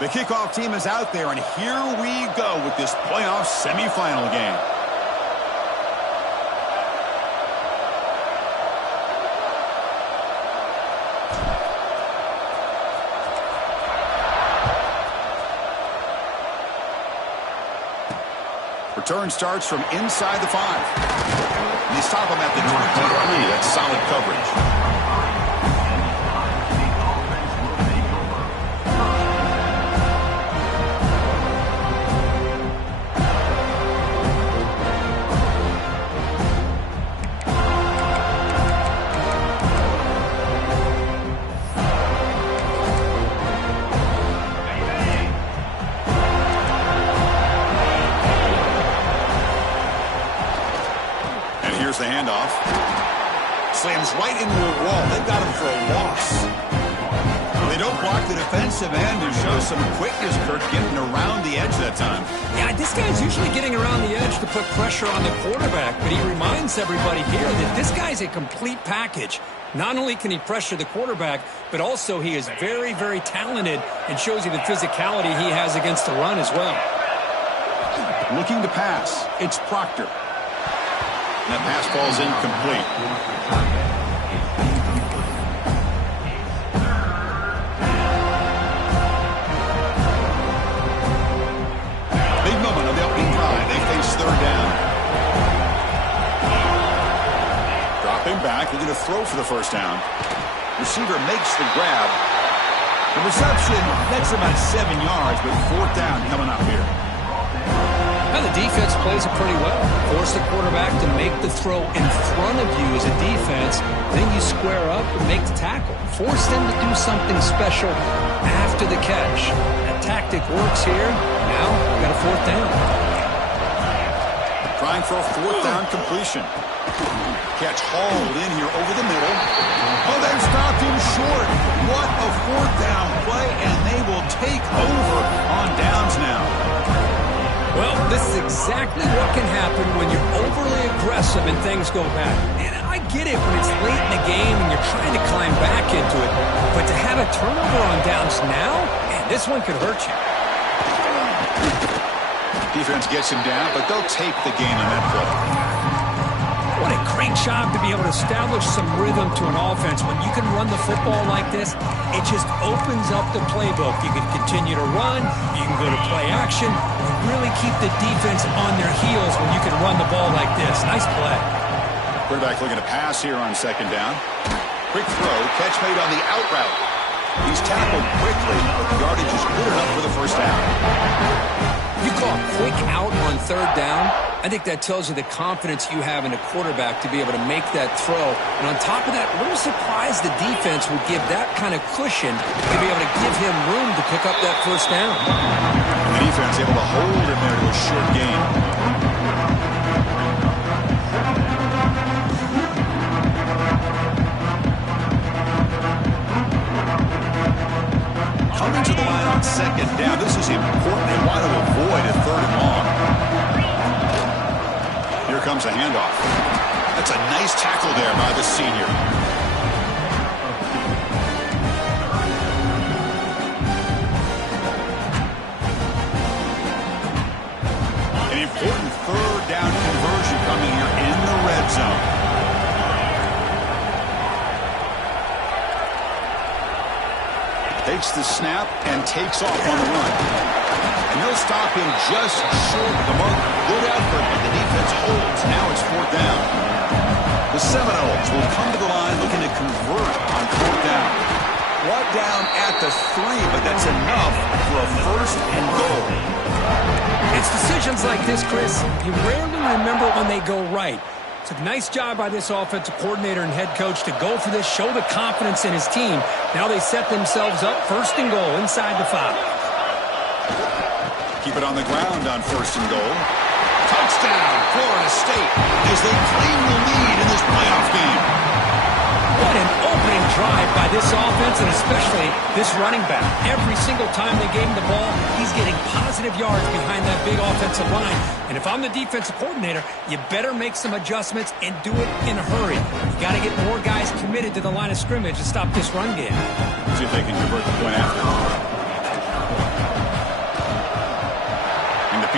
The kickoff team is out there, and here we go with this playoff semifinal game. Return starts from inside the 5. And they stop him at the 23. That's solid coverage. The handoff. Slams right into a wall. They've got him for a loss. They don't block the defensive end and show some quickness, Kirk, getting around the edge that time. Yeah, this guy's usually getting around the edge to put pressure on the quarterback, but he reminds everybody here that this guy's a complete package. Not only can he pressure the quarterback, but also he is very, very talented and shows you the physicality he has against the run as well. Looking to pass. It's Proctor. That pass falls incomplete. Big moment of the opening drive. They face third down. Dropping back. They're going to throw for the first down. Receiver makes the grab. The reception, that's about 7 yards, but fourth down coming up here. Well, the defense plays it pretty well. Force the quarterback to make the throw in front of you as a defense. Then you square up and make the tackle. Force them to do something special after the catch. That tactic works here. Now, we got a fourth down. Trying for a fourth down completion. Catch hauled in here over the middle. Oh, they've stopped him short. What a fourth down play, and they will take over on downs now. Well, this is exactly what can happen when you're overly aggressive and things go bad. And I get it when it's late in the game and you're trying to climb back into it. But to have a turnover on downs now, man, this one could hurt you. Defense gets him down, but they'll take the gain on that play. What a great job to be able to establish some rhythm to an offense. When you can run the football like this, it just opens up the playbook. You can continue to run. You can go to play action. You really keep the defense on their heels when you can run the ball like this. Nice play. Quarterback looking to pass here on second down. Quick throw. Catch made on the out route. He's tackled quickly, but the yardage is good enough for the first down. You call a quick out on third down, I think that tells you the confidence you have in a quarterback to be able to make that throw. And on top of that, a little surprised the defense would give that kind of cushion to be able to give him room to pick up that first down. The defense able to hold him there to a short gain. Coming to the line on second down. This is important. They want to avoid a third and long. Here comes a handoff. That's a nice tackle there by the senior. An important third down conversion coming here in the red zone. Takes the snap and takes off on the run. And they'll stop him just short of the mark. Good effort, and the defense holds. Now it's fourth down. The Seminoles will come to the line looking to convert on fourth down. Brought down at the 3, but that's enough for a first and goal. It's decisions like this, Chris, you rarely remember when they go right. It's a nice job by this offensive coordinator and head coach to go for this, show the confidence in his team. Now they set themselves up first and goal inside the 5. Keep it on the ground on first and goal. Touchdown, Florida State, as they claim the lead in this playoff game. What an opening drive by this offense, and especially this running back. Every single time they gave him the ball, he's getting positive yards behind that big offensive line. And if I'm the defensive coordinator, you better make some adjustments and do it in a hurry. You got to get more guys committed to the line of scrimmage to stop this run game. See if they can convert the point after.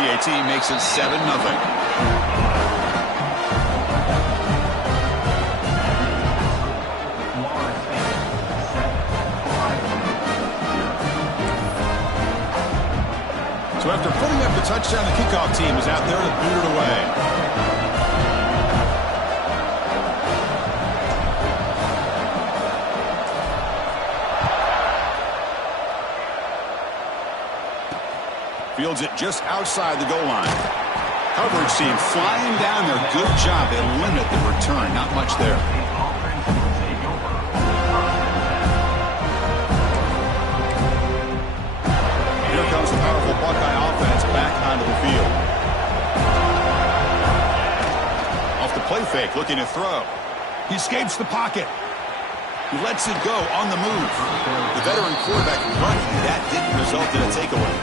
PAT makes it 7-0. So after putting up the touchdown, the kickoff team is out there to boot it away. Fields it just outside the goal line. Coverage team flying down there. Good job. They limit the return. Not much there. Here comes the powerful Buckeye offense back onto the field. Off the play fake, looking to throw. He escapes the pocket. He lets it go on the move. The veteran quarterback lucky that didn't result in a takeaway.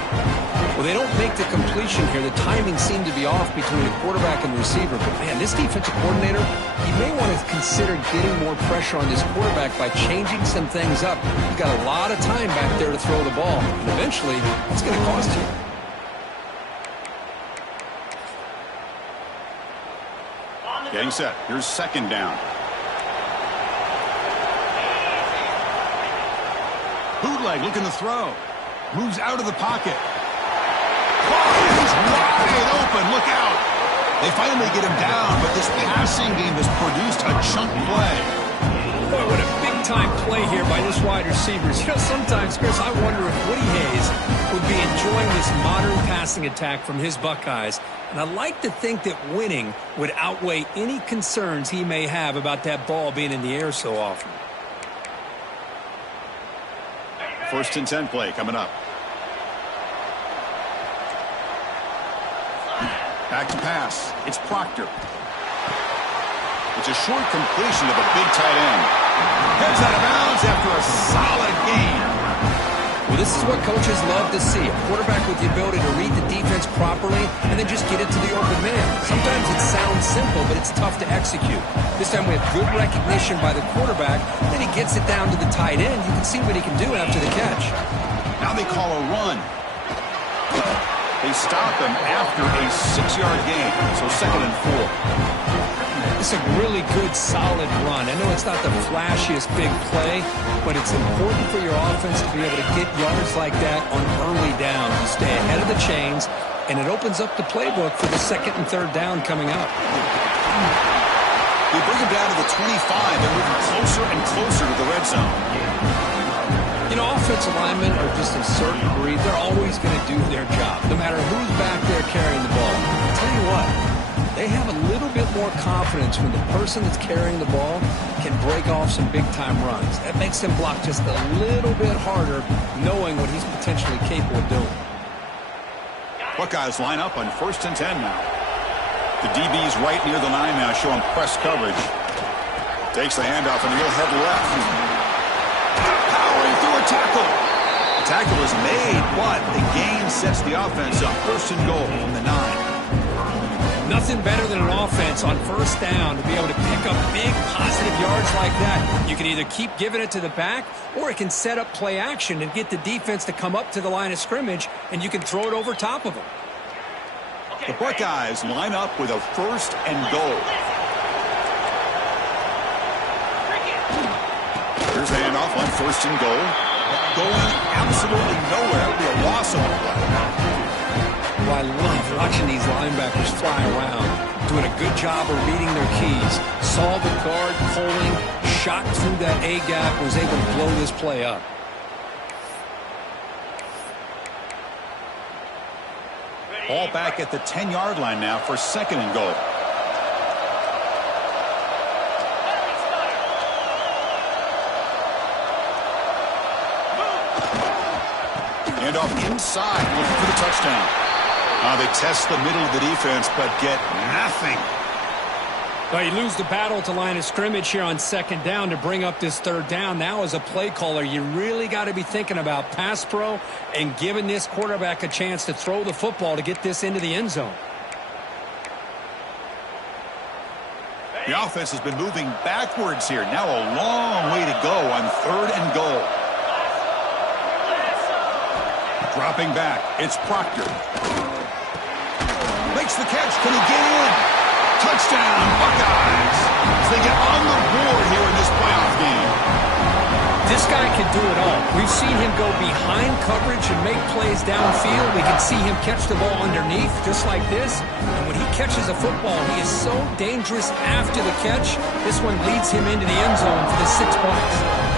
Well, they don't make the completion here. The timing seemed to be off between the quarterback and the receiver. But, man, this defensive coordinator, he may want to consider getting more pressure on this quarterback by changing some things up. He's got a lot of time back there to throw the ball. And eventually, it's going to cost you. Getting set. Here's second down. Bootleg looking to throw. Moves out of the pocket. He's wide open. Look out. They finally get him down, but this passing game has produced a chunk play. Boy, what a big-time play here by this wide receivers. You know, sometimes, Chris, I wonder if Woody Hayes would be enjoying this modern passing attack from his Buckeyes. And I like to think that winning would outweigh any concerns he may have about that ball being in the air so often. 1st and 10 play coming up. Back to pass. It's Proctor. It's a short completion of a big tight end. Heads out of bounds after a solid gain. Well, this is what coaches love to see. A quarterback with the ability to read the defense properly and then just get it to the open man. Sometimes it sounds simple, but it's tough to execute. This time we have good recognition by the quarterback. Then he gets it down to the tight end. You can see what he can do after the catch. Now they call a run. They stop him after a 6-yard gain, so 2nd and 4. It's a really good, solid run. I know it's not the flashiest big play, but it's important for your offense to be able to get yards like that on early downs. You stay ahead of the chains, and it opens up the playbook for the 2nd and 3rd down coming up. They bring him down to the 25. They're moving closer and closer to the red zone. You know, offensive linemen are just a certain breed. They're always going to do their job, no matter who's back there carrying the ball. I'll tell you what, they have a little bit more confidence when the person that's carrying the ball can break off some big-time runs. That makes them block just a little bit harder, knowing what he's potentially capable of doing. Buckeyes line up on 1st and 10 now. The DB's right near the line now, showing press coverage. Takes the handoff, and he'll head left. Tackle. The tackle is made, but the gain sets the offense up. 1st and goal from the 9. Nothing better than an offense on 1st down to be able to pick up big positive yards like that. You can either keep giving it to the back, or it can set up play action and get the defense to come up to the line of scrimmage, and you can throw it over top of them. The Buckeyes line up with a 1st and goal. Here's the handoff on 1st and goal. Going absolutely nowhere. It'll be a loss on the play. Well, I love watching these linebackers fly around, doing a good job of reading their keys. Saw the guard pulling, shot through that A-gap, was able to blow this play up. Ball back at the 10-yard line now for 2nd and goal. Handoff inside, looking for the touchdown. They test the middle of the defense, but get nothing. Well, you lose the battle to line of scrimmage here on 2nd down to bring up this 3rd down. Now, as a play caller, you really got to be thinking about pass pro and giving this quarterback a chance to throw the football to get this into the end zone. The offense has been moving backwards here. Now a long way to go on 3rd and goal. Dropping back, it's Proctor. makes the catch. Can he get in? Touchdown, Buckeyes. As they get on the board here in this playoff game. This guy can do it all. We've seen him go behind coverage and make plays downfield. We can see him catch the ball underneath, just like this. And when he catches a football, he is so dangerous after the catch. This one leads him into the end zone for the 6 points.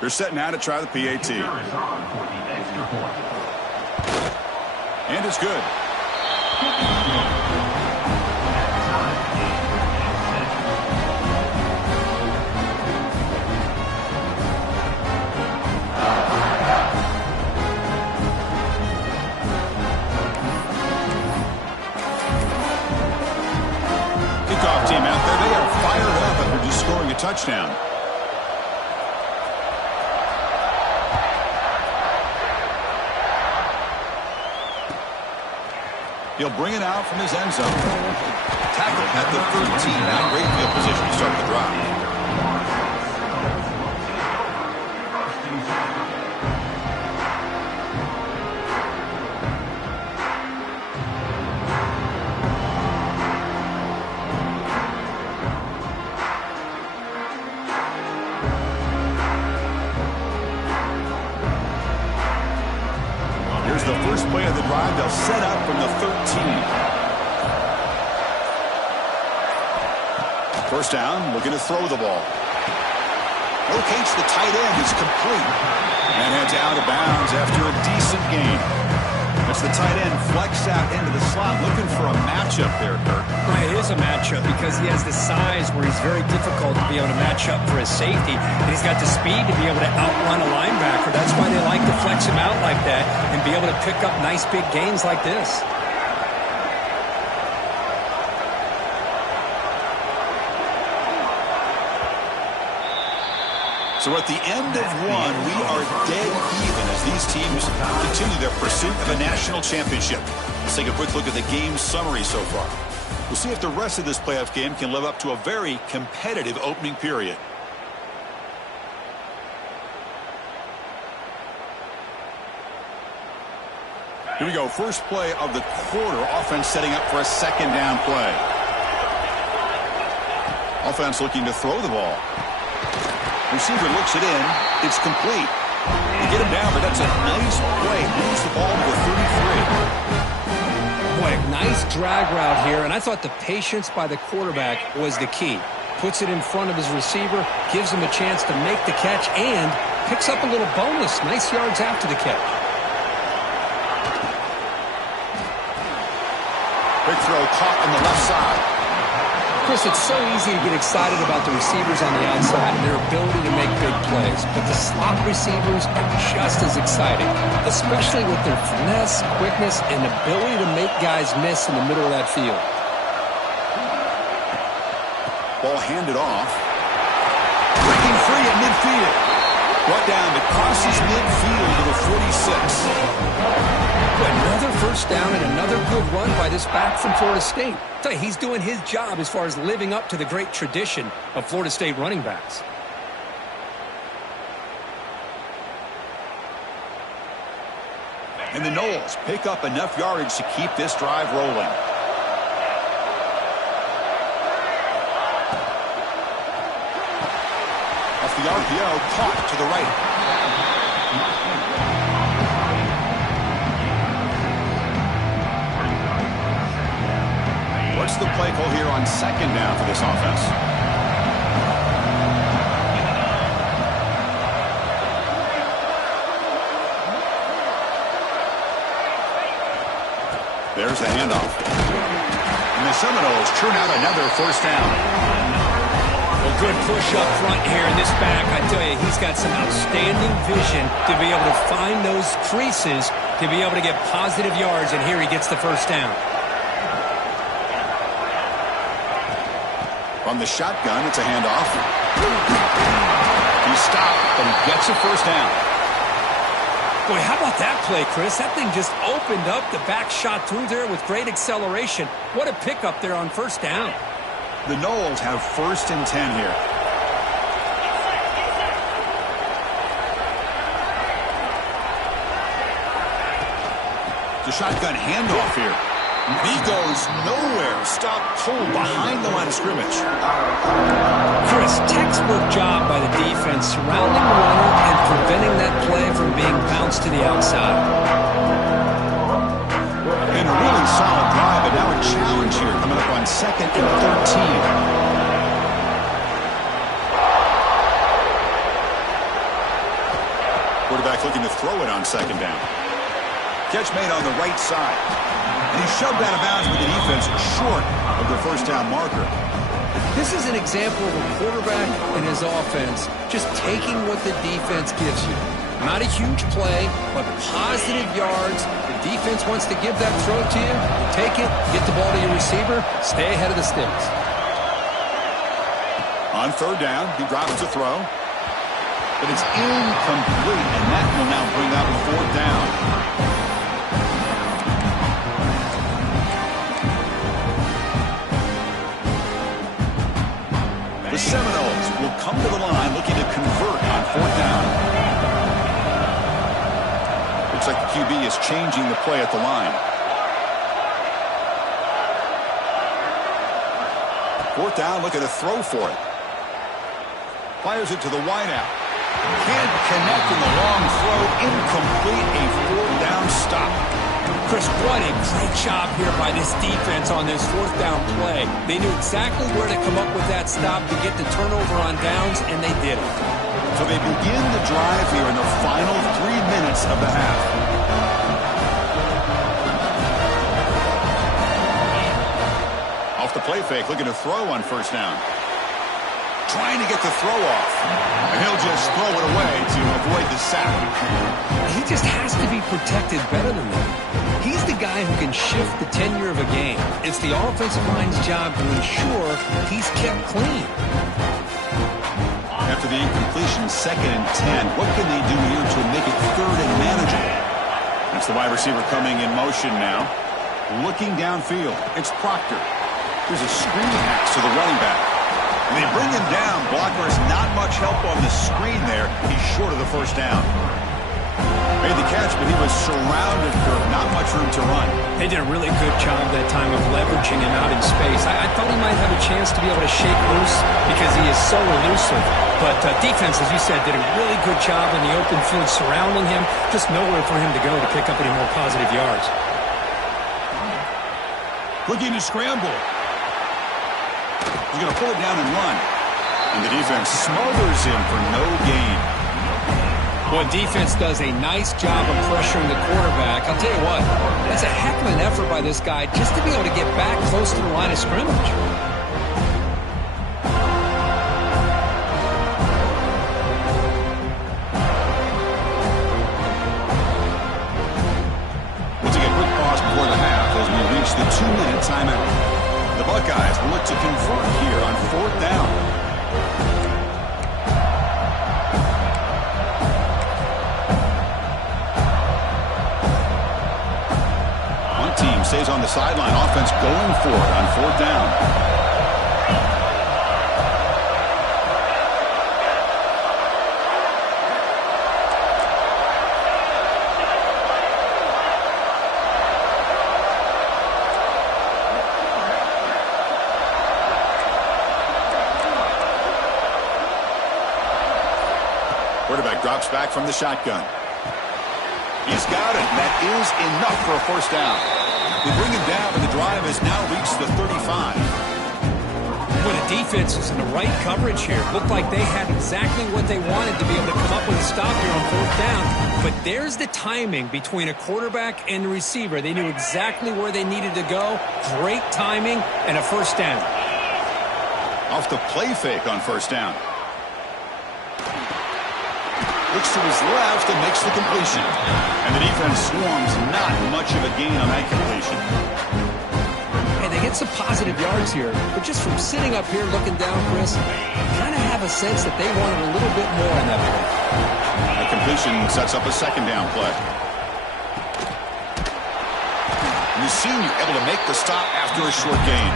They're set now to try the PAT. And it's good. Kickoff team out there. They are fired up after just scoring a touchdown. He'll bring it out from his end zone. Tackled at the 13. Now great field position to start the drive. Here's the first play of the drive. They'll set up from the 13. First down, looking to throw the ball. Locates the tight end, is complete. And heads out of bounds after a decent gain. That's the tight end flex out into the slot, looking for a matchup there, Kirk. Right, it is a matchup because he has the size where he's very difficult to be able to match up for his safety. And he's got the speed to be able to outrun a linebacker. That's why they like to flex him out like that and be able to pick up nice big gains like this. So at the end of one, we are dead even as these teams continue their pursuit of a national championship. Let's take a quick look at the game summary so far. We'll see if the rest of this playoff game can live up to a very competitive opening period. Here we go. First play of the quarter. Offense setting up for a second down play. Offense looking to throw the ball. Receiver looks it in. It's complete. They get him down, but that's a nice play. Moves the ball to the 33. Boy, a nice drag route here, and I thought the patience by the quarterback was the key. Puts it in front of his receiver, gives him a chance to make the catch, and picks up a little bonus. Nice yards after the catch. Quick throw caught on the left side. Chris, it's so easy to get excited about the receivers on the outside and their ability to make big plays. But the slot receivers are just as exciting, especially with their finesse, quickness, and ability to make guys miss in the middle of that field. Ball handed off. Breaking free at midfield. Brought down to crosses midfield to the 46. Another first down and another good run by this back from Florida State. I tell you, he's doing his job as far as living up to the great tradition of Florida State running backs. And the Noles pick up enough yardage to keep this drive rolling. Off the RPO, caught to the right. What's the play call here on second down for this offense? There's the handoff. And the Seminoles churn out another first down. Well, good push up front here in this back. I tell you, he's got some outstanding vision to be able to find those creases to be able to get positive yards, and here he gets the first down. From the shotgun, it's a handoff. He stopped, but he gets a first down. Boy, how about that play, Chris? That thing just opened up. The back shot through there with great acceleration. What a pickup there on first down. The Noles have 1st and 10 here. The shotgun handoff here. He goes nowhere. Stop cold behind the line of scrimmage. Chris, textbook job by the defense surrounding the runner and preventing that play from being bounced to the outside. And a really solid drive, but now a challenge here coming up on 2nd and 13. Quarterback looking to throw it on 2nd down. Catch made on the right side. And he's shoved out of bounds with the defense short of the first down marker. This is an example of a quarterback and his offense just taking what the defense gives you. Not a huge play, but positive yards. The defense wants to give that throw to you. You take it, get the ball to your receiver, stay ahead of the sticks. On 3rd down, he drops to throw. But it's incomplete, and that will now bring up a 4th down. The Seminoles will come to the line looking to convert on 4th down. Looks like the QB is changing the play at the line. 4th down, look at a throw for it. Fires it to the wideout. Can't connect in the long throw. Incomplete. A 4th down stop. Chris, what a great job here by this defense on this 4th down play. They knew exactly where to come up with that stop to get the turnover on downs, and they did it. So they begin the drive here in the final 3 minutes of the half. Off the play fake, looking to throw on 1st down. Trying to get the throw off. And he'll just throw it away to avoid the sack. He just has to be protected better than that. He's the guy who can shift the tenure of a game. It's the offensive line's job to ensure he's kept clean. After the incompletion, 2nd and 10. What can they do here to make it 3rd and manageable? That's the wide receiver coming in motion now. Looking downfield. It's Proctor. There's a screen pass to the running back. And they bring him down. Blocker's not much help on the screen there. He's short of the 1st down. Made the catch, but he was surrounded for not much room to run. They did a really good job that time of leveraging him out in space. I thought he might have a chance to be able to shake loose because he is so elusive. But defense, as you said, did a really good job in the open field surrounding him. Just nowhere for him to go to pick up any more positive yards. Looking to scramble. He's going to pull it down and run. And the defense smothers him for no gain. Well, defense does a nice job of pressuring the quarterback. I'll tell you what, that's a heck of an effort by this guy just to be able to get back close to the line of scrimmage. We'll take a quick pause before the half as we reach the 2-minute timeout. The Buckeyes will look to convert here on 4th down. One team stays on the sideline. Offense going for it on 4th down. Quarterback drops back from the shotgun. He's got it. That is enough for a 1st down. They bring him down, and the drive has now reached the 35. Well, the defense is in the right coverage here. Looked like they had exactly what they wanted to be able to come up with a stop here on 4th down. But there's the timing between a quarterback and the receiver. They knew exactly where they needed to go. Great timing and a 1st down. Off the play fake on 1st down. Looks to his left and makes the completion. And the defense swarms not much of a gain on that completion. Hey, they get some positive yards here, but just from sitting up here looking down, Chris, you kind of have a sense that they wanted a little bit more on that play. The completion sets up a 2nd down play. And the senior able to make the stop after a short gain.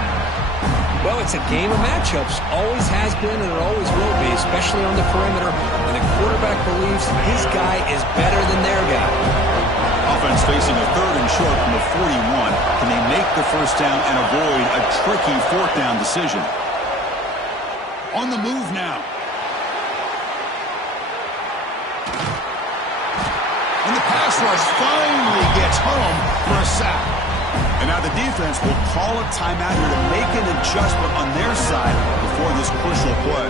Well, it's a game of matchups. Always has been and it always will be, especially on the perimeter. And the quarterback believes his guy is better than their guy. Offense facing a 3rd and short from the 41. Can they make the first down and avoid a tricky fourth down decision? On the move now. And the pass rush finally gets home for a sack. And now the defense will call a timeout here to make an adjustment on their side before this crucial play.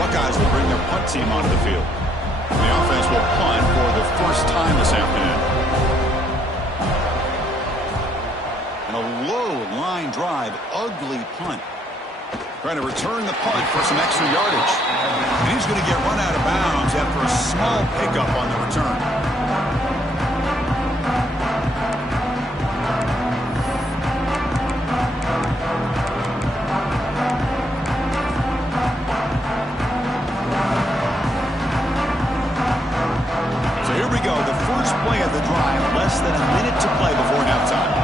Buckeyes will bring their punt team onto the field. The offense will punt for the first time this afternoon. And a low line drive, ugly punt. Trying to return the punt for some extra yardage. And he's going to get run out of bounds after a small pickup on the return. So here we go, the first play of the drive, less than a minute to play before halftime.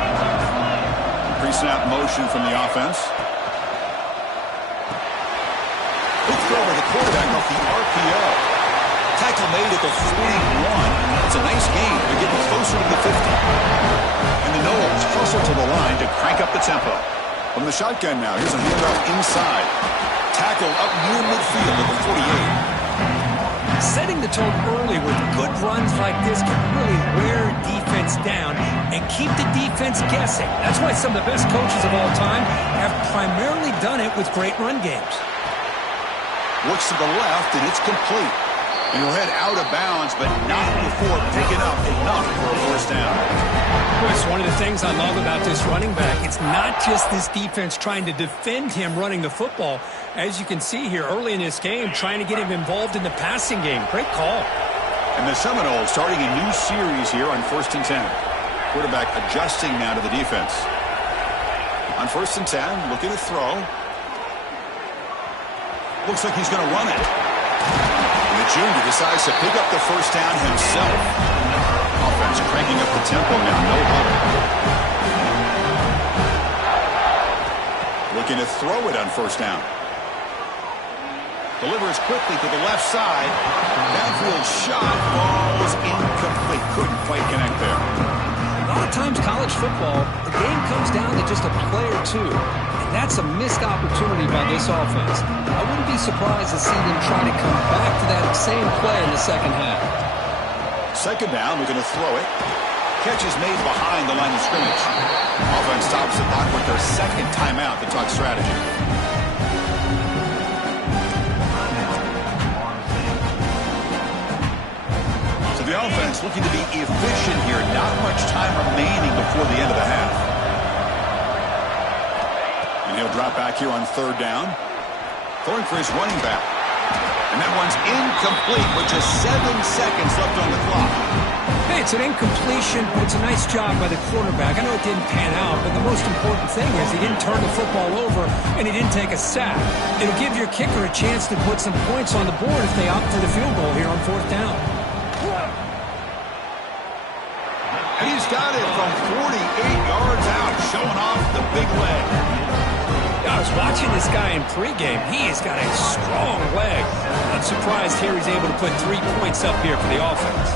Pre-snap motion from the offense. Over the quarterback off the RPO. Tackle made at the 41. It's a nice gain. They're getting closer to the 50. And the Noles hustle to the line to crank up the tempo. From the shotgun now, here's a handoff inside. Tackle up near midfield at the 48. Setting the tone early with good runs like this can really wear defense down and keep the defense guessing. That's why some of the best coaches of all time have primarily done it with great run games. Looks to the left, and it's complete. And he'll head out of bounds, but not before picking up enough for a first down. Well, it's one of the things I love about this running back. It's not just this defense trying to defend him running the football. As you can see here early in this game, trying to get him involved in the passing game. Great call. And the Seminoles starting a new series here on 1st and 10. Quarterback adjusting now to the defense. On 1st and 10, looking to throw. Looks like he's going to run it. And the junior decides to pick up the first down himself. Offense cranking up the tempo now, no huddle. Looking to throw it on first down. Delivers quickly to the left side. Downfield shot falls incomplete. Couldn't quite connect there. A lot of times college football, the game comes down to just a play or two. And that's a missed opportunity by this offense. I wouldn't be surprised to see them try to come back to that same play in the second half. Second down, we're going to throw it. Catch is made behind the line of scrimmage. Offense stops the clock with their second timeout to talk strategy. So the offense looking to be efficient here. Not much time remaining before the end of the half. And he'll drop back here on third down. Throwing for his running back. And that one's incomplete with just 7 seconds left on the clock. Hey, it's an incompletion, but it's a nice job by the quarterback. I know it didn't pan out, but the most important thing is he didn't turn the football over and he didn't take a sack. It'll give your kicker a chance to put some points on the board if they opt for the field goal here on fourth down. And he's got it from 48 yards out, showing off the big leg. I was watching this guy in pregame. He has got a strong leg. Not surprised here he's able to put 3 points up here for the offense.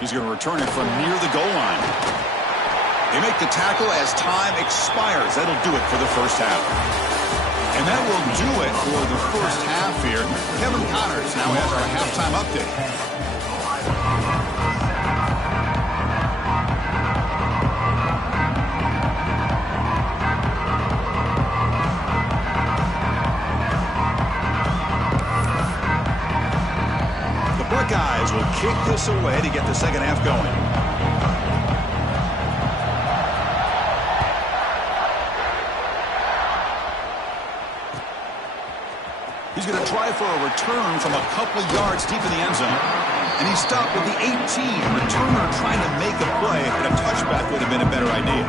He's going to return it from near the goal line. They make the tackle as time expires. That'll do it for the first half. And that will do it for the first half here. Kevin Connors now has our halftime update. The Buckeyes will kick this away to get the second half going. He's going to try for a return from a couple of yards deep in the end zone. And he stopped with the 18. Returner trying to make a play, but a touchback would have been a better idea.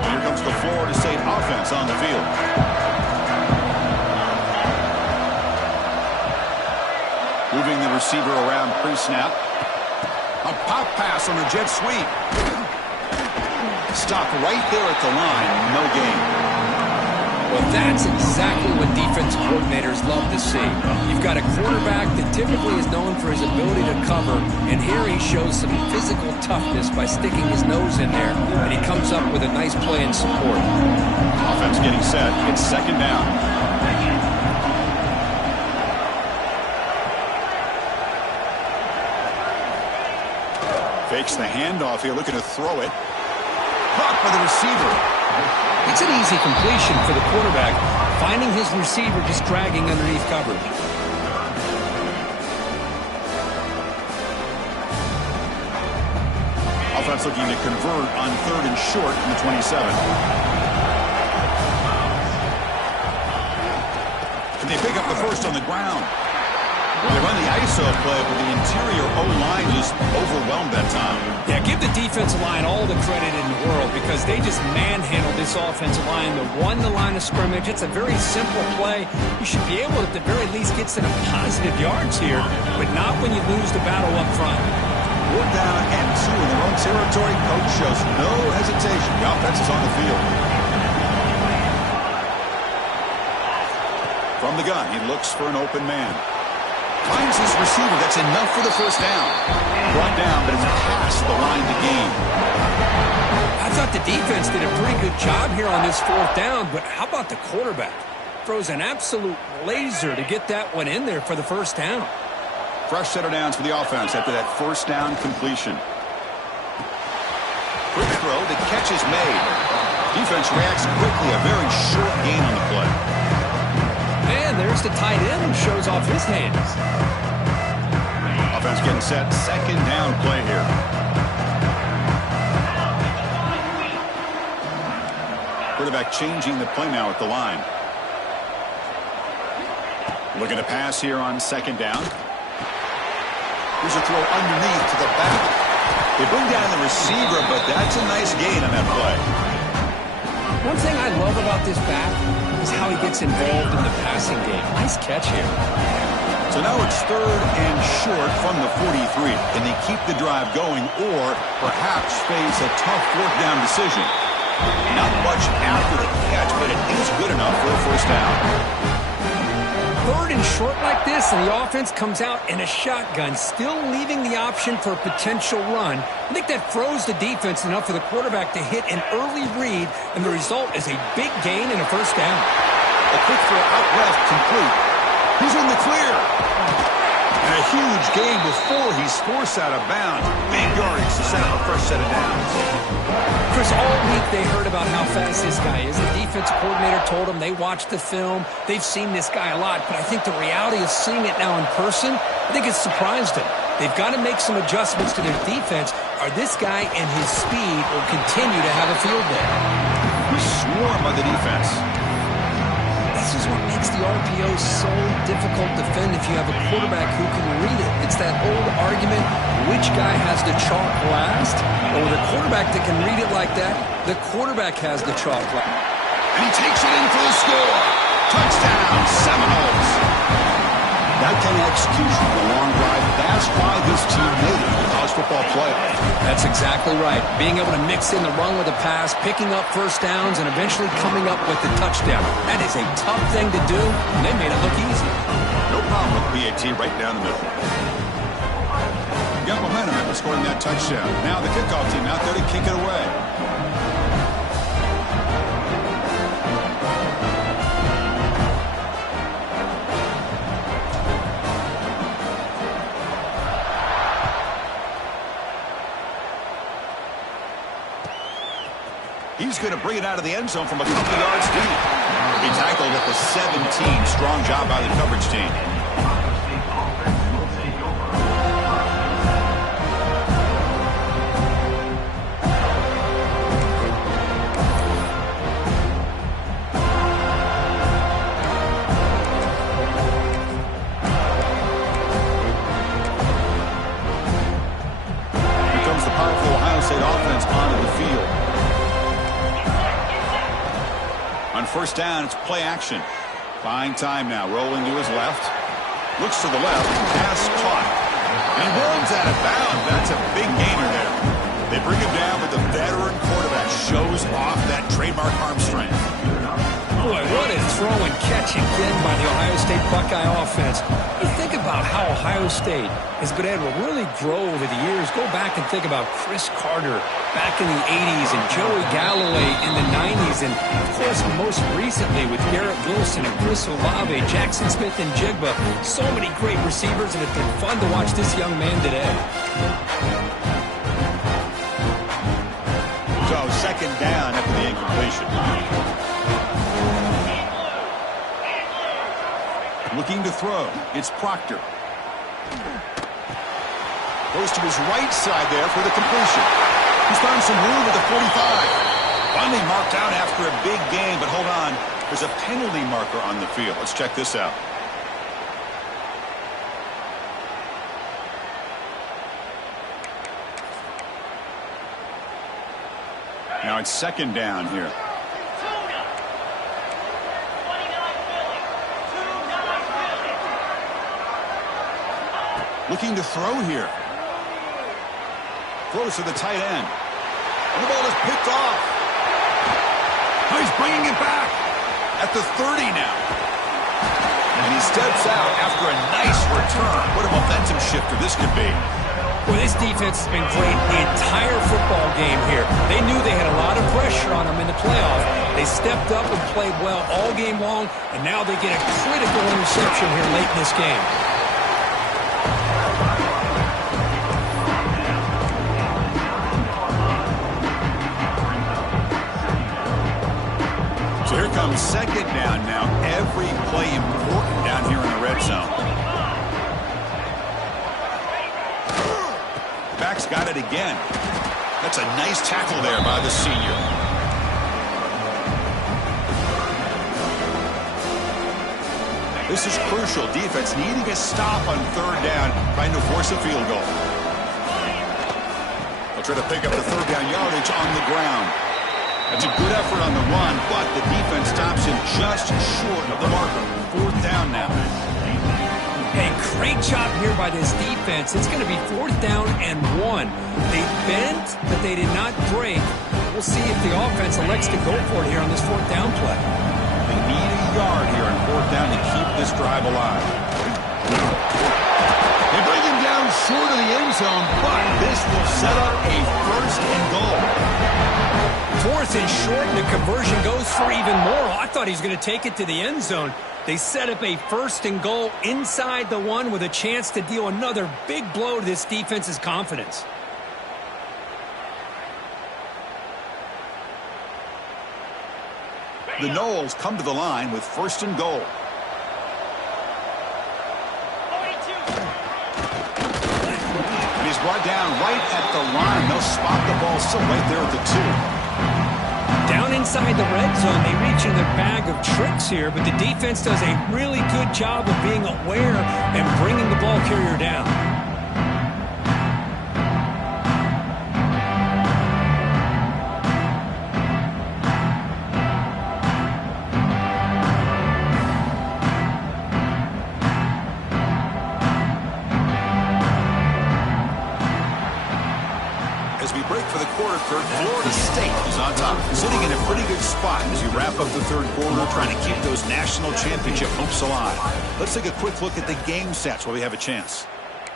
Here comes the Florida State offense on the field. Moving the receiver around pre-snap. A pop pass on the jet sweep. Stop right there at the line. No gain. Well, that's exactly what defense coordinators love to see. You've got a quarterback that typically is known for his ability to cover, and here he shows some physical toughness by sticking his nose in there, and he comes up with a nice play in support. Offense getting set. It's second down. Fakes the handoff here, looking to throw it. Caught by the receiver. It's an easy completion for the quarterback, finding his receiver just dragging underneath coverage. Offense looking to convert on 3rd and short from the 27. Can they pick up the first on the ground? Well, they run the ISO play, but the interior O-line just overwhelmed that time. Yeah, give the defensive line all the credit in the world because they just manhandled this offensive line that won the line of scrimmage. It's a very simple play. You should be able to, at the very least, get some positive yards here, but not when you lose the battle up front. 4th down and 2 in their own territory. Coach shows no hesitation. The offense is on the field. From the gun, he looks for an open man. Finds his receiver. That's enough for the first down. Brought down, but it's past the line to gain. I thought the defense did a pretty good job here on this 4th down, but how about the quarterback? Throws an absolute laser to get that one in there for the first down. Fresh set of downs for the offense after that first down completion. Quick throw. The catch is made. Defense reacts quickly. A very short gain on the play. And there's the tight end who shows off his hands. Offense getting set. Second down play here. Quarterback changing the play now at the line. Looking to pass here on second down. Here's a throw underneath to the back. They bring down the receiver, but that's a nice gain on that play. One thing I love about this back is how he gets involved in the passing game. Nice catch here. So now it's 3rd and short from the 43. Can they keep the drive going or perhaps face a tough 4th down decision? Not much after the catch, but it is good enough for a first down. 3rd and short like this, and the offense comes out in a shotgun, still leaving the option for a potential run. I think that froze the defense enough for the quarterback to hit an early read, and the result is a big gain and a first down. A quick throw out left, complete. He's in the clear. And a huge gain before he's forced out of bounds. Big yardage to set up a first set of downs. Chris, all week they heard about how fast this guy is. The defense coordinator told them they watched the film. They've seen this guy a lot, but I think the reality of seeing it now in person, I think it's surprised them. They've got to make some adjustments to their defense, or this guy and his speed will continue to have a field day. He's swarmed by the defense. This is what makes the RPO so difficult to defend if you have a quarterback who can read it. It's that old argument, which guy has the chalk last? Or the quarterback that can read it like that, the quarterback has the chalk last. And he takes it in for the score. Touchdown, Seminoles. That kind of execution, the long drive, that's why this team made it in the college football playoff. That's exactly right. Being able to mix in the run with a pass, picking up first downs, and eventually coming up with the touchdown. That is a tough thing to do, and they made it look easy. No problem with PAT right down the middle. Got momentum after scoring that touchdown. Now the kickoff team out there to kick it away. He's going to bring it out of the end zone from a couple yards deep. He tackled at the 17. Strong job by the coverage team. Here comes the powerful Ohio State offense onto the field. On first down, it's play action. Buying time now. Rolling to his left. Looks to the left. Pass caught. And runs out of bounds. That's a big gainer there. They bring him down, but the veteran quarterback shows off that trademark arm strength. Boy, what a throw and catch again by the Ohio State Buckeye offense. You think about how Ohio State has been able to really grow over the years. Go back and think about Chris Carter back in the 80s and Joey Galloway in the 90s. And, of course, most recently with Garrett Wilson and Chris Olave, Jackson Smith and Jigba. So many great receivers, and it's been fun to watch this young man today. So, second down after the incompletion. Looking to throw. It's Proctor. Goes to his right side there for the completion. He's found some room at the 45. Finally marked out after a big gain, but hold on. There's a penalty marker on the field. Let's check this out. Now it's second down here. Looking to throw here. Throws to the tight end. And the ball is picked off. Oh, he's bringing it back at the 30 now. And he steps out after a nice return. What a momentum shifter this could be. Well, this defense has been great the entire football game here. They knew they had a lot of pressure on them in the playoffs. They stepped up and played well all game long, and now they get a critical interception here late in this game. So here comes second down now. Every play important down here in the red zone. Back's got it again. That's a nice tackle there by the senior. This is crucial. Defense needing a stop on third down, trying to force a field goal. They'll try to pick up the third down yardage on the ground. That's a good effort on the run, but the defense stops him just short of the marker. Fourth down now. Hey, great job here by this defense. It's going to be fourth down and 1. They bent, but they did not break. We'll see if the offense elects to go for it here on this fourth down play. They need a yard here on fourth down to keep this drive alive. They bring him down short of the end zone, but this will set up a first and goal. Fourth and short, and the conversion goes for even more. I thought he was going to take it to the end zone. They set up a first and goal inside the 1 with a chance to deal another big blow to this defense's confidence. The Noles come to the line with first and goal. And he's brought down right at the line. They'll spot the ball still right there at the 2. Down inside the red zone, they reach in their bag of tricks here, but the defense does a really good job of being aware and bringing the ball carrier down. Florida State is on top, sitting in a pretty good spot as you wrap up the third quarter, trying to keep those national championship hopes alive. Let's take a quick look at the game stats while we have a chance.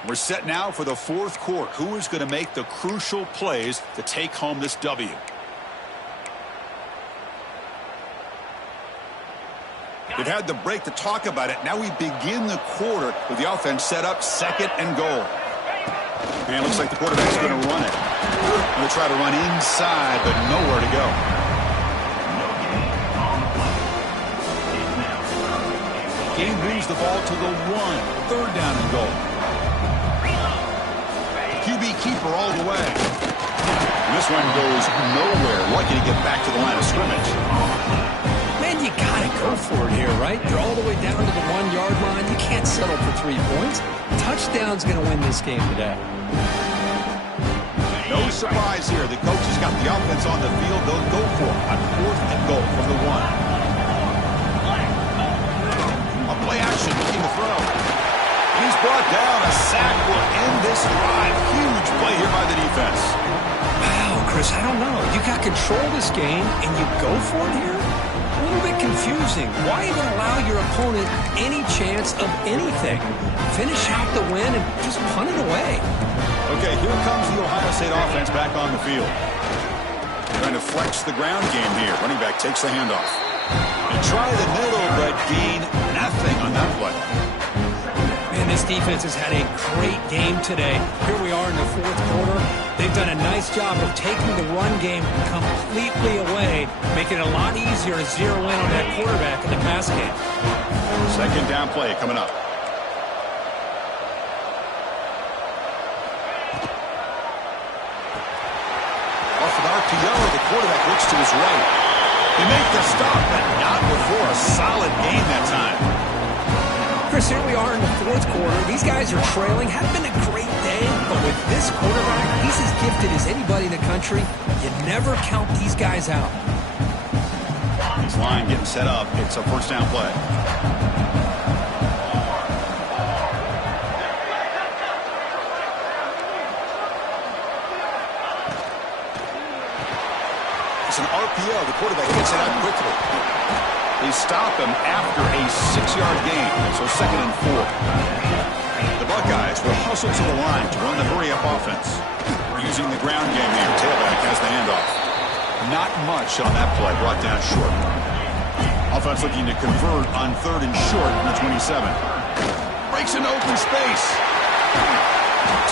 We're set now for the fourth quarter. Who is going to make the crucial plays to take home this W? They've had the break to talk about it. Now we begin the quarter with the offense set up second and goal. And it looks like the quarterback's going to run it. Going to try to run inside, but nowhere to go. Game brings the ball to the 1. Third down and goal. QB keeper all the way. And this one goes nowhere. Lucky to get back to the line of scrimmage. Man, you got to go for it here, right? You're all the way down to the 1-yard line. You can't settle for 3 points. Touchdown's going to win this game today. No surprise here. The coach has got the offense on the field. They'll go for it on fourth and goal from the 1. A play action looking to throw. brought down. A sack will end this drive. Huge play here by the defense. Wow, Chris, I don't know. You got control of this game, and you go for it here? A little bit confusing. Why even allow your opponent any chance of anything? Finish out the win and just punt it away. Okay, here comes the Ohio State offense back on the field. Trying to flex the ground game here. Running back takes the handoff. And try the middle, but gain nothing on that play. Man, this defense has had a great game today. Here we are in the fourth quarter. They've done a nice job of taking the run game completely away, making it a lot easier to zero in on that quarterback in the pass game. Second down play coming up. Off an RPO, the quarterback looks to his right. They make the stop, but not before a solid gain that time. Chris, here we are in the fourth quarter. These guys are trailing. Hadn't been a great day, but with this quarterback, he's as gifted as anybody in the country. You never count these guys out. This line getting set up. It's a first down play. It's an RPO. The quarterback gets it out quickly. They stop him after a 6-yard gain, so 2nd and 4. The Buckeyes will hustle to the line to run the hurry-up offense. Using the ground game here, tailback has the handoff. Not much on that play, brought down short. Offense looking to convert on 3rd and short from the 27. Breaks into open space.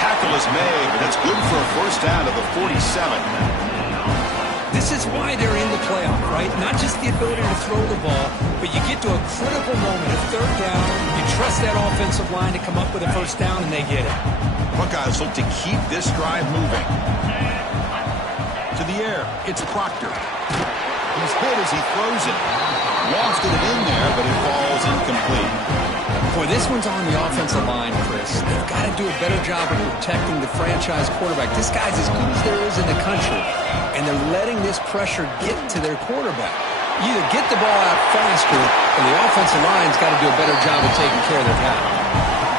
Tackle is made, but that's good for a first down to the 47. This is why they're in the playoff, right? Not just the ability to throw the ball, but you get to a critical moment of 3rd down. You trust that offensive line to come up with a first down, and they get it. Buckeyes look to keep this drive moving. To the air, it's Proctor. He's hit as he throws it. Lofted it in there, but it falls incomplete. Boy, this one's on the offensive line, Chris. They've got to do a better job of protecting the franchise quarterback. This guy's as good as there is in the country, and they're letting this pressure get to their quarterback. You either get the ball out faster, or the offensive line's got to do a better job of taking care of their guy.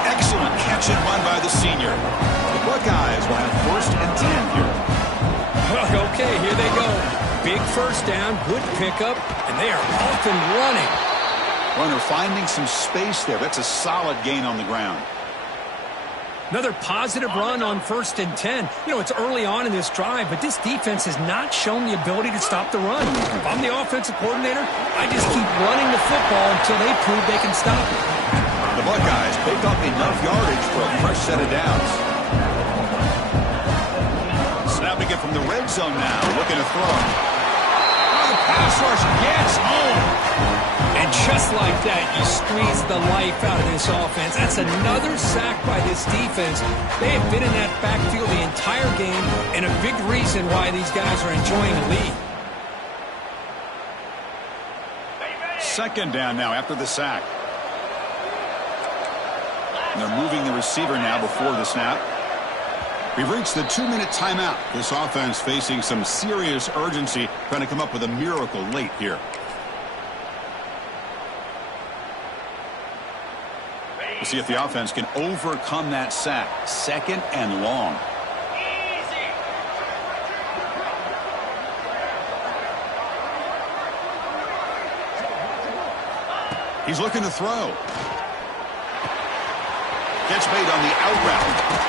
Excellent catch and run by the senior. The Buckeyes will have 1st and 10 here. Okay, here they go. Big first down, good pickup, and they are off and running. Runner finding some space there. That's a solid gain on the ground. Another positive run on 1st and 10. You know, it's early on in this drive, but this defense has not shown the ability to stop the run. If I'm the offensive coordinator, I just keep running the football until they prove they can stop it. The Buckeyes pick up enough yardage for a fresh set of downs. Snapping it from the red zone now, looking to throw. Oh, the pass rush gets home. And just like that, you squeeze the life out of this offense. That's another sack by this defense. They have been in that backfield the entire game, and a big reason why these guys are enjoying the lead. 2nd down now after the sack. And they're moving the receiver now before the snap. We've reached the 2-minute timeout. This offense facing some serious urgency, trying to come up with a miracle late here. We'll see if the offense can overcome that sack. 2nd and long. He's looking to throw. Gets made on the out route.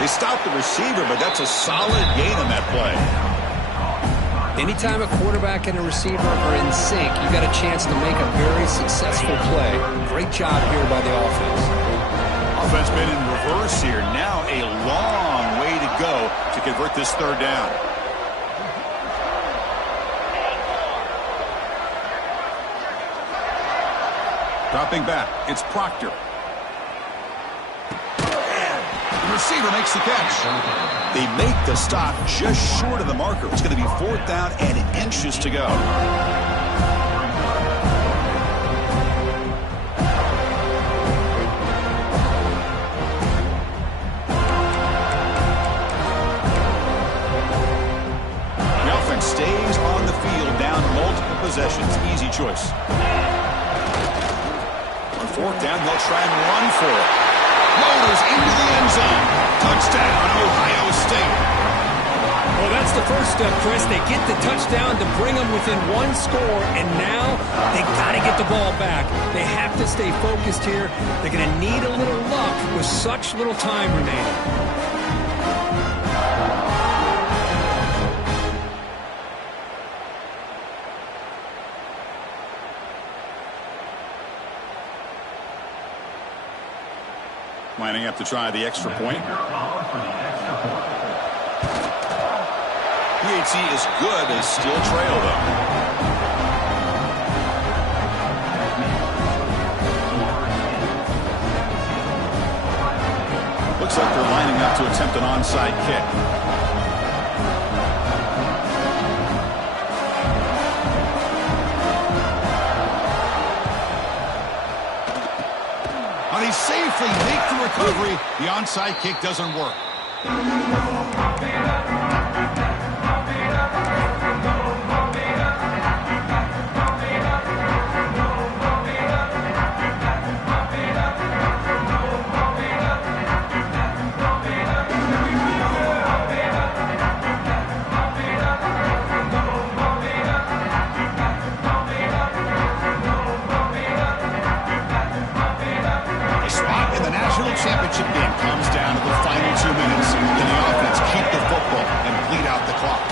They stop the receiver, but that's a solid gain on that play. Anytime a quarterback and a receiver are in sync, you got a chance to make a very successful play. Great job here by the offense. Offense been in reverse here. Now a long way to go to convert this 3rd down. Dropping back, it's Proctor. The receiver makes the catch. They make the stop just short of the marker. It's going to be 4th down and inches to go. The offense stays on the field down multiple possessions. Easy choice. On 4th down, they'll try and run for it. Floaters into the end zone. Touchdown, Ohio State. Well, that's the first step, Chris. They get the touchdown to bring them within one score, and now they got to get the ball back. They have to stay focused here. They're going to need a little luck with such little time remaining. Lining up to try the extra point. PAT is good. They still trail, though. Looks like they're lining up to attempt an onside kick. They safely make the recovery. The onside kick doesn't work. Championship game comes down to the final 2 minutes. Can the offense keep the football and bleed out the clock?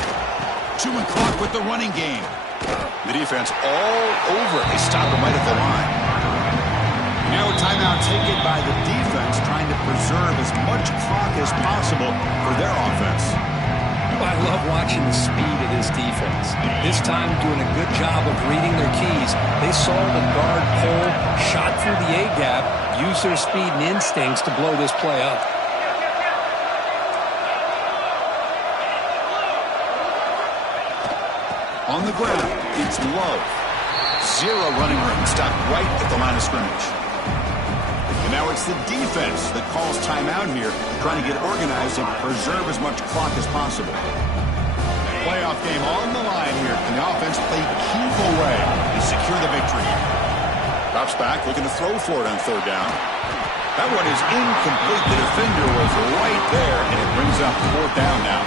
Chewing clock with the running game. The defense all over it. They stop him right at the line. Now a timeout taken by the defense, trying to preserve as much clock as possible for their offense. I love watching the speed of this defense. This time doing a good job of reading their keys. They saw the guard pull, shot through the A-gap, used their speed and instincts to blow this play up. On the ground, it's low. Zero running room, stopped right at the line of scrimmage. And now it's the defense that calls timeout here, trying to get organized and preserve as much clock as possible. Playoff game on the line here, and the offense played keep away to secure the victory. Drops back, looking to throw for it on third down. That one is incomplete. The defender was right there, and it brings up fourth down now.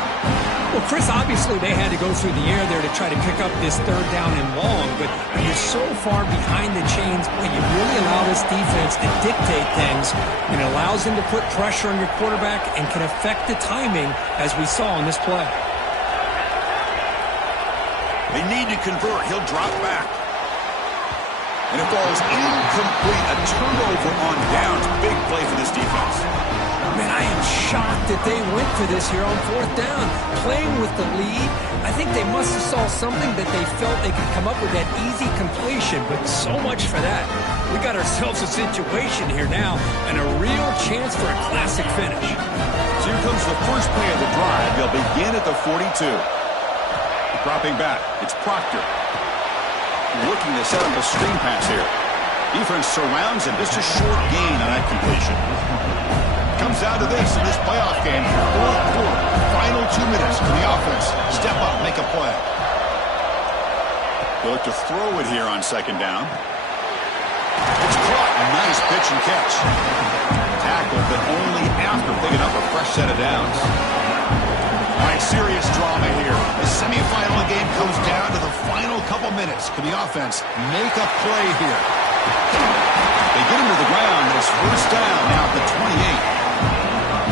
Well, Chris, obviously they had to go through the air there to try to pick up this third down and long, but when you're so far behind the chains, when you really allow this defense to dictate things, and it allows them to put pressure on your quarterback and can affect the timing, as we saw in this play. They need to convert. He'll drop back. And it falls incomplete. A turnover on downs. Big play for this defense. Man, I am shocked that they went for this here on fourth down. Playing with the lead, I think they must have saw something that they felt they could come up with that easy completion, but so much for that. We got ourselves a situation here now and a real chance for a classic finish. So here comes the first play of the drive. They'll begin at the 42. Dropping back, it's Proctor. Looking to set up a screen pass here. Defense surrounds him. Just a short gain on that completion. Comes down to this in this playoff game. Fourth quarter, final 2 minutes. Can the offense step up, make a play? They'll look to throw it here on second down. It's caught. Nice pitch and catch. Tackled, but only after picking up a fresh set of downs. All right, serious drama here. The semifinal game comes down to the final couple minutes. Can the offense make a play here? They get him to the ground. It's first down now at the 28.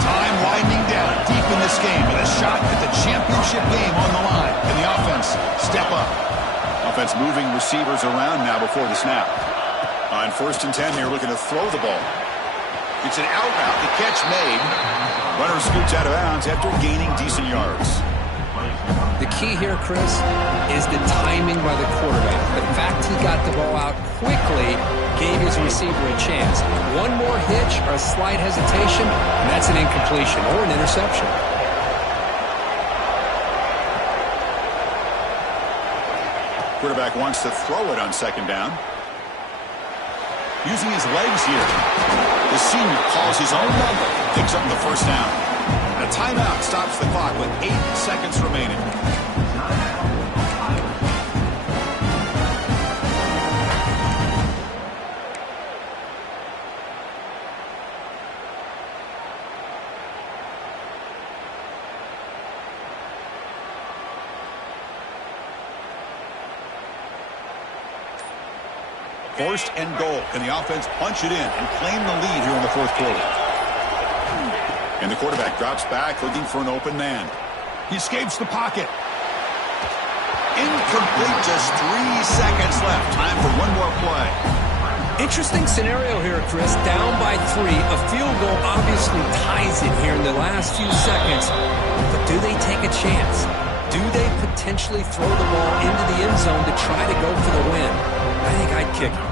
Time winding down deep in this game with a shot at the championship game on the line. Can the offense step up? Offense moving receivers around now before the snap. On first and 10 here, looking to throw the ball. It's an out route. The catch made. Runner scoots out of bounds after gaining decent yards. The key here, Chris, is the timing by the quarterback. The fact he got the ball out quickly gave his receiver a chance. One more hitch or a slight hesitation, and that's an incompletion or an interception. Quarterback wants to throw it on second down. Using his legs here. The senior calls his own number. Picks up the first down. And a timeout stops the clock with 8 seconds remaining. First and goal. Can the offense punch it in and claim the lead here in the fourth quarter? And the quarterback drops back looking for an open man. He escapes the pocket. Incomplete, just 3 seconds left. Time for one more play. Interesting scenario here, Chris. Down by 3. A field goal obviously ties it here in the last few seconds. But do they take a chance? Do they potentially throw the ball into the end zone to try to go for the win? I think I'd kick it.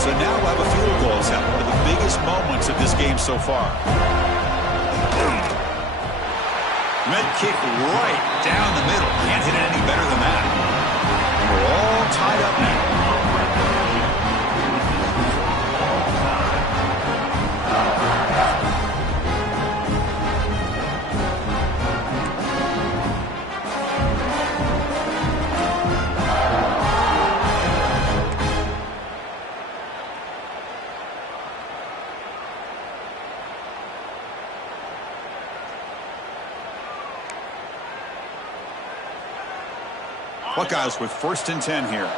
So now we'll have a field goal at one of the biggest moments of this game so far. Med kick right down the middle. Can't hit it any better than that. And we're all tied up now. Buckeyes with 1st and 10 here.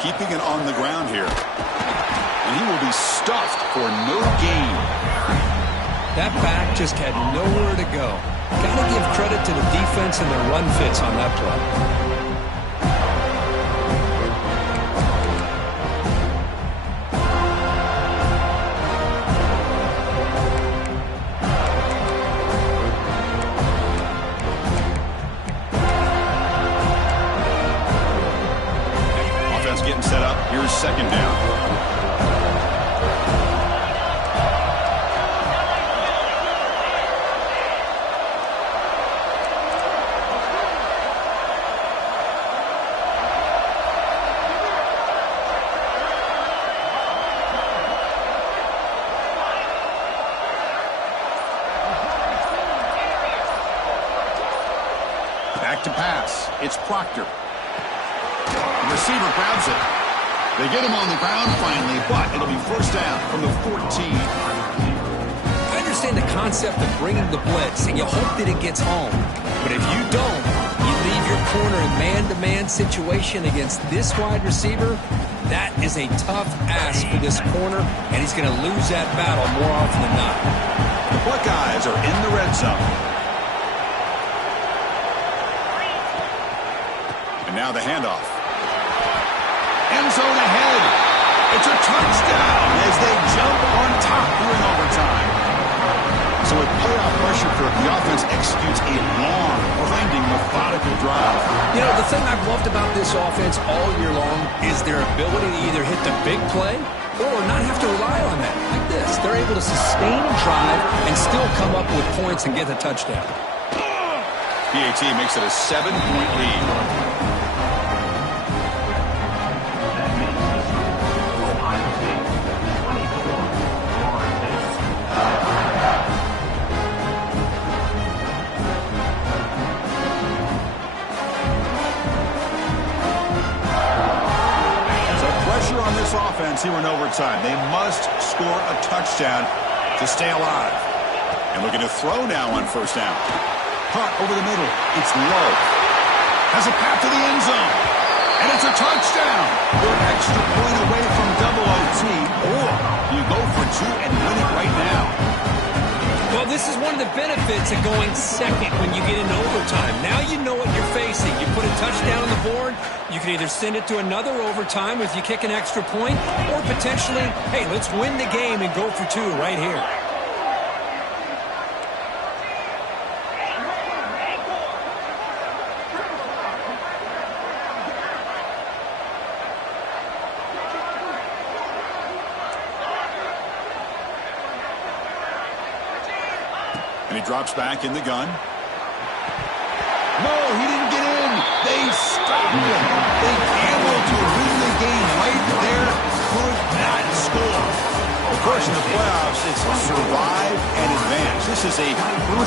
Keeping it on the ground here. And he will be stuffed for no gain. That back just had nowhere to go. Got to give credit to the defense and their run fits on that play. Getting set up. Here's 2nd down. Back to pass. It's Proctor. The receiver grabs it. They get him on the ground finally, but it'll be 1st down from the 14. I understand the concept of bringing the blitz, and you hope that it gets home. But if you don't, you leave your corner in man-to-man situation against this wide receiver. That is a tough ask for this corner, and he's going to lose that battle more often than not. The Buckeyes are in the red zone. And now the handoff. End zone ahead. It's a touchdown as they jump on top during overtime. So with playoff pressure for the offense executes a long, winding, methodical drive. You know, the thing I've loved about this offense all year long is their ability to either hit the big play or not have to rely on that. Like this. They're able to sustain a drive and still come up with points and get the touchdown. PAT makes it a 7-point lead. Offense here in overtime. They must score a touchdown to stay alive. And looking to throw now on 1st down. Caught over the middle. It's low. Has a path to the end zone. And it's a touchdown. You're an extra point away from double OT. Or you go for 2 and win it right now. Well, this is one of the benefits of going second when you get into overtime. Now you know what you're facing. You put a touchdown on the board, you can either send it to another overtime if you kick an extra point, or potentially, hey, let's win the game and go for 2 right here. And he drops back in the gun. No, he didn't get in. They stopped him. They gambled to win the game right there. Could not score. Of course, in the playoffs, it's survive and advance. This is a crucial